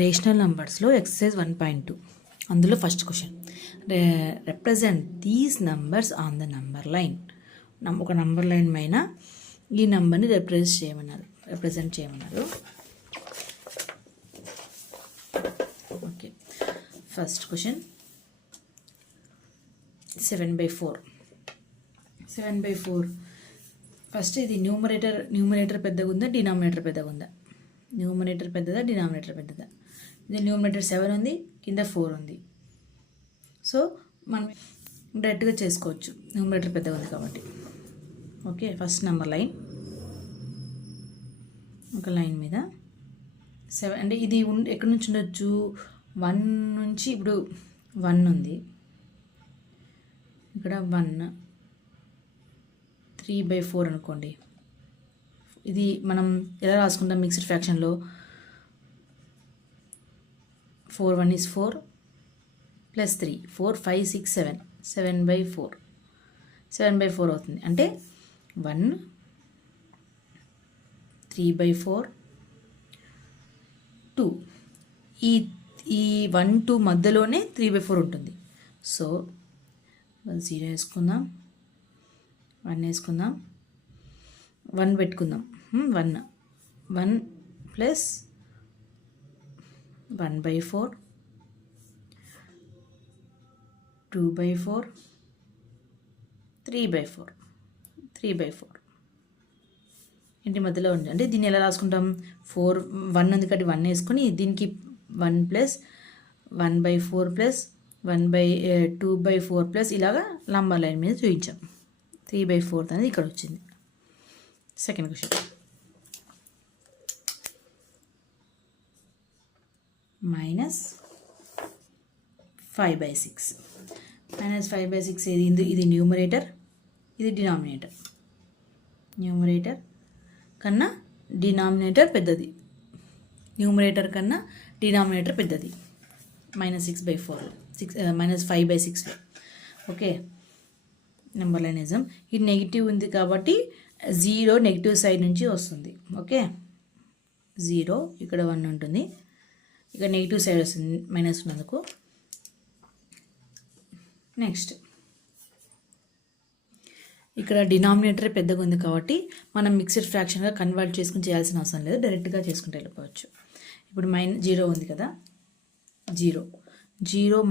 Rational నంబర్స్లో exercise 1.2 అందులో first question represent these numbers on the number line. ఒక number line పైన ఈ నంబర్ని రిప్రజెంట్ చేయమన్నారు. Okay, first question 7/4. 7/4 ఫస్ట్ ఇది న్యూమరేటర్ పెద్దగా ఉందా, డినామినేటర్ పెద్దగా ఉందా? న్యూమరేటర్ పెద్దదా, డినామినేటర్ పెద్దదా? ఇది న్యూమరేటర్ 7 ఉంది, కింద 4 ఉంది. సో మనం డైరెక్ట్గా చేసుకోవచ్చు, న్యూమరేటర్ పెద్దగా ఉంది కాబట్టి. ఓకే, ఫస్ట్ నెంబర్ లైన్, ఒక లైన్ మీద 7 అంటే ఇది ఎక్కడి నుంచి ఉండొచ్చు? 1 నుంచి. ఇప్పుడు 1 ఉంది, ఇక్కడ 1, 3/4 అనుకోండి. ఇది మనం ఎలా రాసుకుంటాం మిక్స్డ్ ఫ్రాక్షన్లో? 4 1 is 4 ప్లస్ 3 4 5 6 7 7/4 7/4 అవుతుంది. అంటే 1 3/4 2. ఈ 1 2 మధ్యలోనే 3/4 ఉంటుంది. సో 0 వేసుకుందాం, 1 వేసుకుందాం, 1 పెట్టుకుందాం. 1 ప్లస్ 1/4 2/4 3/4 ఇంటి మధ్యలో ఉంది. అంటే దీన్ని ఎలా రాసుకుంటాం? 1 ఉంది కాబట్టి 1 వేసుకొని దీనికి 1 ప్లస్ 1/4 ప్లస్ 2/4 ప్లస్ ఇలాగా నంబర్ లైన్ మీద చూపించాం. 3/4 అనేది ఇక్కడ వచ్చింది. Second question -5/6. -5/6 ఏది? ఇది న్యూమరేటర్, ఇది డినామినేటర్. న్యూమరేటర్ కన్నా డినామినేటర్ పెద్దది, న్యూమరేటర్ కన్నా డినామినేటర్ పెద్దది. -6/4 -5/6. ఓకే, నెంబర్ లైన్ నిజం. ఇది నెగిటివ్ ఉంది కాబట్టి 0 నెగిటివ్ సైడ్ నుంచి వస్తుంది. ఓకే, 0 ఇక్కడ 1 ఉంటుంది, ఇక్కడ నెగిటివ్ సైడ్ వస్తుంది మైనస్ ఉన్నందుకు. నెక్స్ట్ ఇక్కడ డినామినేటర్ పెద్దగా ఉంది కాబట్టి మనం మిక్స్డ్ ఫ్రాక్షన్గా కన్వర్ట్ చేసుకుని చేయాల్సిన అవసరం లేదు, డైరెక్ట్గా చేసుకుంటూ వెళ్ళిపోవచ్చు. ఇప్పుడు 0 ఉంది కదా, 0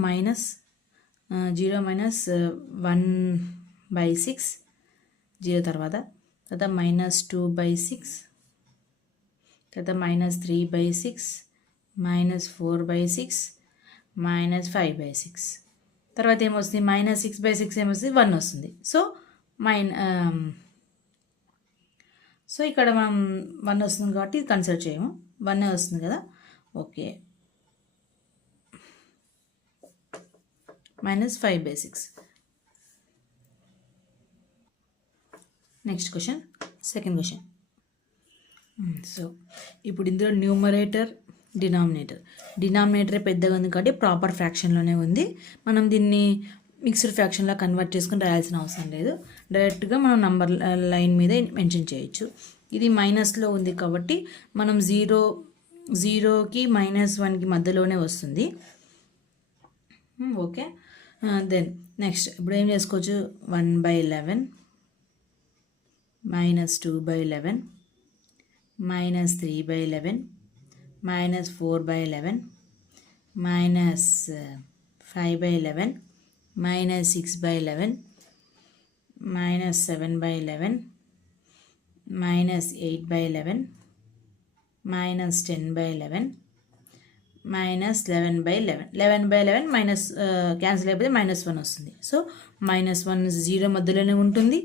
మైనస్ 1/6 0 తర్వాత -2/6 తర్వాత -3/6 -4/6 -5/6 తర్వాత ఏమొస్తుంది? -6/6 ఏమొస్తుంది? 1 వస్తుంది. సో ఇక్కడ మనం 1 వస్తుంది కాబట్టి ఇది కన్సిడర్ చేయము, 1 వస్తుంది కదా. Okay, -5/6. Next question, second question. So ఇప్పుడు ఇందులో న్యూమరేటర్ డినామినేటర్ పెద్దగా ఉంది కాబట్టి ప్రాపర్ ఫ్రాక్షన్లోనే ఉంది. మనం దీన్ని మిక్స్డ్ ఫ్రాక్షన్లా కన్వర్ట్ చేసుకుని రాయాల్సిన అవసరం లేదు, డైరెక్ట్గా మనం నంబర్ లైన్ మీద మెన్షన్ చేయొచ్చు. ఇది మైనస్లో ఉంది కాబట్టి మనం 0కి -1కి మధ్యలోనే వస్తుంది. ఓకే, దెన్ నెక్స్ట్ ఇప్పుడు ఏం చేసుకోవచ్చు? 1/11 -2/11 -3/11 -4/11 -5/11 -6/11 -7/11 -8/11 -10/11 -11/11 11/11 మైనస్ క్యాన్సిల్ అయిపోతే -1 వస్తుంది. సో -1 0 మధ్యలోనే ఉంటుంది,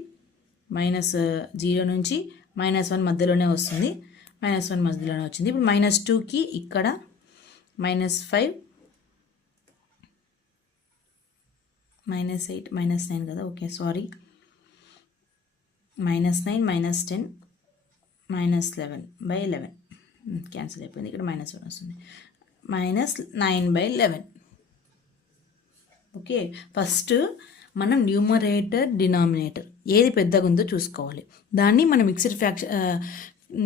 -0 నుంచి -1 మధ్యలోనే వస్తుంది, -1 మధ్యలోనే వచ్చింది. ఇప్పుడు -2కి ఇక్కడ -5 -8 -9 కదా. ఓకే, సారీ, -9 -10 -11/11 క్యాన్సిల్ అయిపోయింది. ఇక్కడ -1 వస్తుంది, -9/11. ఓకే, ఫస్ట్ మనం న్యూమరేటర్ డినామినేటర్ ఏది పెద్దగా ఉందో చూసుకోవాలి. దాన్ని మనం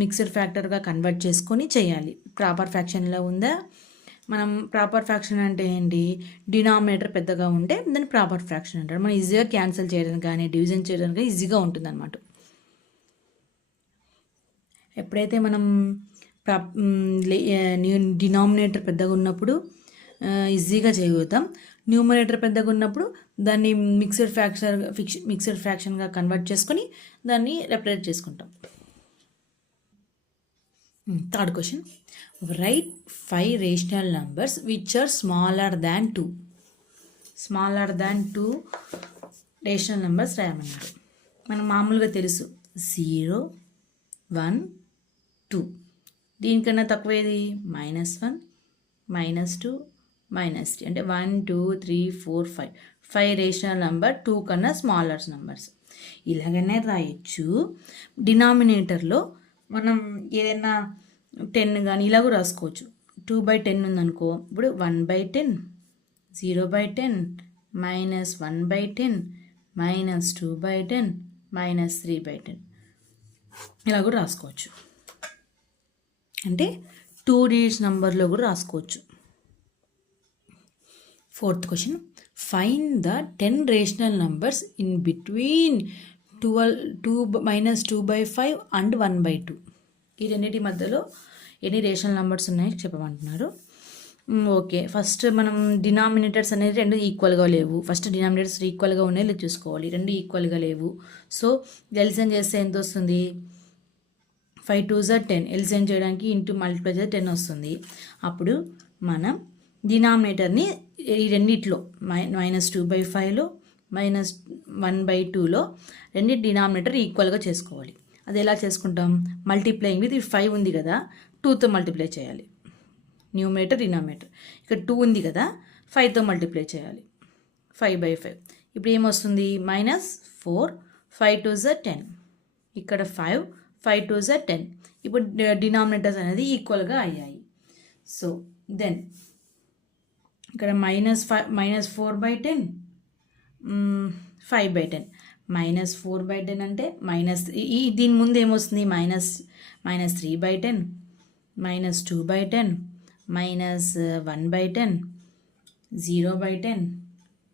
మిక్స్డ్ ఫ్యాక్టర్గా కన్వర్ట్ చేసుకొని చేయాలి. ప్రాపర్ ఫ్రాక్షన్లో ఉందా, మనం ప్రాపర్ ఫ్రాక్షన్ అంటే ఏంటి, డినామినేటర్ పెద్దగా ఉంటే దాన్ని ప్రాపర్ ఫ్రాక్షన్ అంటారు. మనం ఈజీగా క్యాన్సిల్ చేయడానికి కానీ డివిజన్ చేయడానికి ఈజీగా ఉంటుంది అనమాట. ఎప్పుడైతే మనం డినామినేటర్ పెద్దగా ఉన్నప్పుడు ఈజీగా చేయగలుగుతాం. న్యూమరేటర్ పెద్దగా ఉన్నప్పుడు దాన్ని మిక్స్డ్ ఫ్రాక్షన్గా కన్వర్ట్ చేసుకొని దాన్ని రిప్రజెంట్ చేసుకుంటాం. Third question, write 5 rational numbers which are smaller than 2. Smaller than 2 rational numbers రాయమన్నారు. మనం మామూలుగా తెలుసు 0, 1, 2. దీనికన్నా తక్కువ ఏది -1, -2, -3. అంటే 1, 2, 3, 4, 5. 5 రేషనల్ నంబర్ 2 కన్నా స్మాలర్ నంబర్స్. ఇలాగనే రాయొచ్చు. డినామినేటర్లో మనం ఏదైనా 10 కానీ ఇలా కూడా రాసుకోవచ్చు. 2/10 ఉందనుకో, ఇప్పుడు 1/10, 0/10, -1/10, -2/10, -3/10 ఇలా కూడా రాసుకోవచ్చు. అంటే 2 డిజిట్స్ నెంబర్లో కూడా రాసుకోవచ్చు. Fourth question, find the 10 rational numbers in between 2/5 and 1/2. ఈ రెండింటి మధ్యలో ఎన్ని రేషనల్ నంబర్స్ ఉన్నాయో చెప్పమంటున్నారు. ఓకే, ఫస్ట్ మనం డినామినేటర్స్ అనేది 2 ఈక్వల్గా లేవు. ఫస్ట్ డినామినేటర్స్ ఈక్వల్గా ఉన్నాయి లేదు చూసుకోవాలి. 2 ఈక్వల్గా లేవు. సో ఎల్సిఎం చేస్తే ఎంత వస్తుంది? 5 2s are 10. ఎల్సిఎం చేయడానికి ఇంటూ మల్టిప్లై చేస్తే 10 వస్తుంది. అప్పుడు మనం డినామినేటర్ని ఈ రెండిట్లో -2/5లో -1/2లో రెండు డినామినేటర్ ఈక్వల్గా చేసుకోవాలి. అది ఎలా చేసుకుంటాం? మల్టిప్లైయింగ్ విత్ 5 ఉంది కదా, 2తో మల్టిప్లై చేయాలి. Numerator denominator. ఇక్కడ 2 ఉంది కదా, 5తో మల్టిప్లై చేయాలి. 5/5. ఇప్పుడు ఏమొస్తుంది? -4, 5 2s are 10. ఇక్కడ 5 2s are 10. ఇప్పుడు డినామినేటర్స్ అనేది ఈక్వల్గా అయ్యాయి. సో దెన్ ఇక్కడ -4/10, 5/10. -4/10 అంటే దీని ముందు ఏమొస్తుంది? -3/10, -2/10, -1/10, 0/10,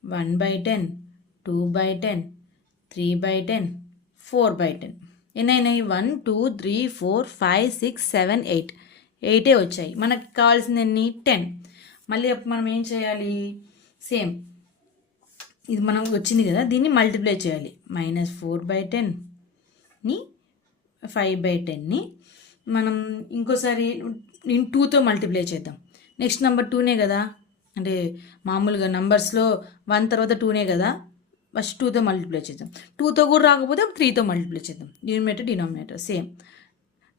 1/10, 2/10, 3/10, 4/10. ఎన్నైనాయి? 1 2 3 4 5 6 7 8. 8 వచ్చాయి. మనకు కావాల్సింది ఎన్ని? 10. మళ్ళీ మనం ఏం చేయాలి? సేమ్ ఇది మనం వచ్చింది కదా, దీన్ని మల్టిప్లై చేయాలి. -4/10ని 5/10ని మనం ఇంకోసారి 2తో మల్టిప్లై చేద్దాం. నెక్స్ట్ నెంబర్ 2నే కదా, అంటే మామూలుగా నంబర్స్లో 1 తర్వాత 2నే కదా, ఫస్ట్ 2తో మల్టిప్లై చేద్దాం. 2తో కూడా రాకపోతే 3తో మల్టిప్లై చేద్దాం. Numerator denominator same.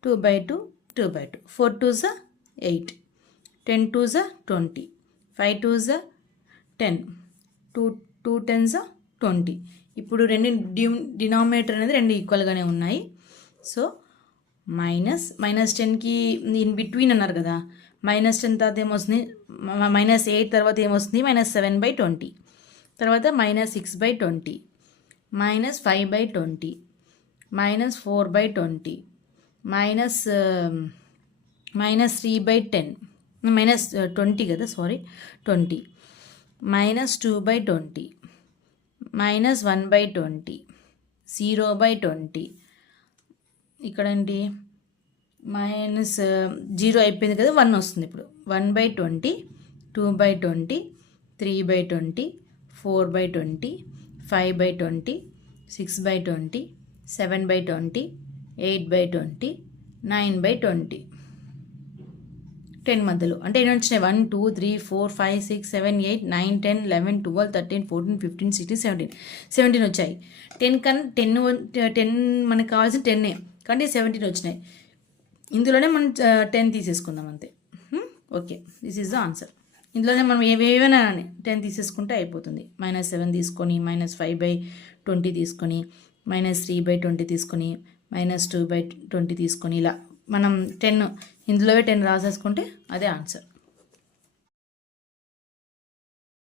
2/2, 2/2. 4 2s are 8, 10 2s are 20, 5 2s are 10, 2 10s are 20. ఇప్పుడు రెండు డినామినేటర్ అనేది 2 ఈక్వల్గానే ఉన్నాయి. సో -10కి ఇన్ బిట్వీన్ అన్నారు కదా, -10 తర్వాత ఏమొస్తుంది? -8 తర్వాత ఏమొస్తుంది? -7/20. తర్వాత -6/20, -5/20, -4/20, -3/10, -20 కదా, సారీ 20, -2/20, -1/20, 0/20. ఇక్కడ ఏంటి? -0 అయిపోయింది కదా, 1 వస్తుంది. ఇప్పుడు 1/20, 2/20, 3/20, 4/20, 5/20, 6/20, 7/20, 8/20, 9/20. 10 మధ్యలో అంటే ఎన్ని వచ్చినాయి? 1 2 3 4 5 6 7 8 9 10 11 12 13 14 15 16 17 వచ్చాయి. 10 కన్నా 10 మనకు కావాల్సిన 10ఏ, కానీ 17 వచ్చినాయి. ఇందులోనే మనం 10 తీసేసుకుందాం అంతే. Okay, this is the answer. ఇందులోనే మనం ఏవైనా 10 తీసేసుకుంటే అయిపోతుంది. -7 తీసుకొని, -5/20 తీసుకొని, -3/20 తీసుకొని, -2/20 తీసుకొని, ఇలా మనం 10 ఇందులో 10 రాసేసుకుంటే అదే ఆన్సర్.